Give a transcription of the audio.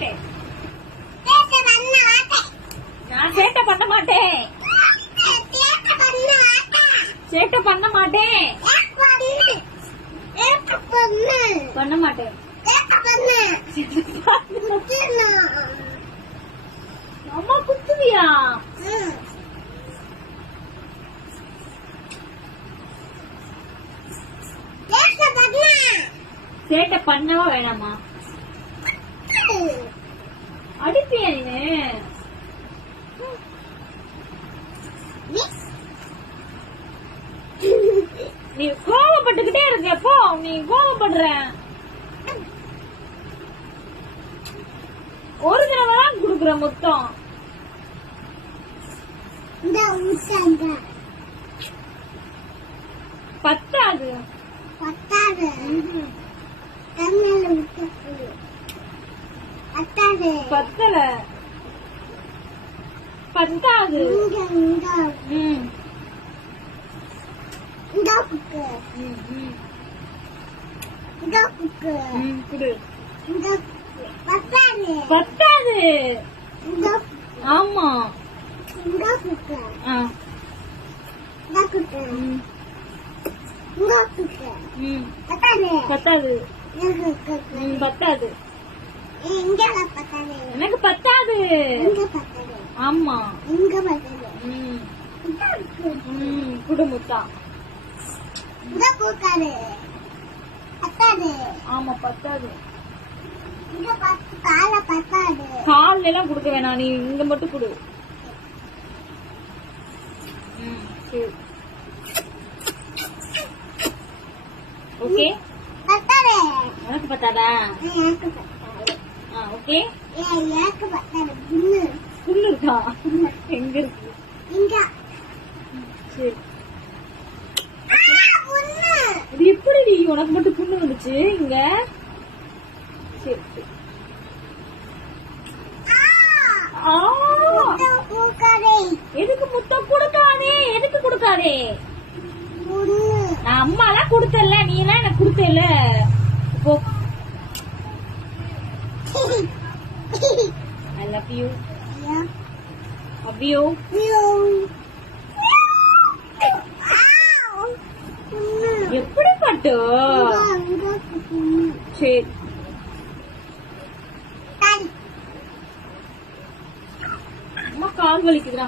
மாட்டேன். நான் சேட்டை பண்ண மாட்டேன். சேட்டை பண்ண மாட்டேன். பண்ண மாட்டேன். அம்மா குத்துவியா? சேட்டை பண்ணவா வேணாமா? அடிப்பியா நீ கோவப்பட்டுக்கிட்டே இருக்க. போ, நீ கோவப்படுற. ஒரு தடவை தான் குடுக்குற மொத்தம். பத்தாது. பத்தல. பத்தாது. பத்தாது. ஆமா பத்தாது. பத்தாது. எனக்கு பத்தாது. ஆமா குடும்பத்தான். ஆமா பத்தாது. கால் எல்லாம் குடுக்க வேணாம், நீ இங்க மட்டும் குடு. ஓகே எனக்கு பத்தாதா? ஓகே புண்ணு இருக்கா? எங்க இருக்கு? சரி இது எப்படி உனக்கு மட்டும் புண்ணு வந்துச்சு இங்க? சரி சரி. எதுக்கு முத்தம் கொடுக்காதே? எதுக்கு கொடுக்காதே? நான் அம்மா எல்லாம் கொடுத்தல, நீ எல்லாம் எனக்கு கொடுத்தல. போ. I love you. Love you. எப்படி பட்டு? சரி அம்மா கால் வலிக்குதுடா.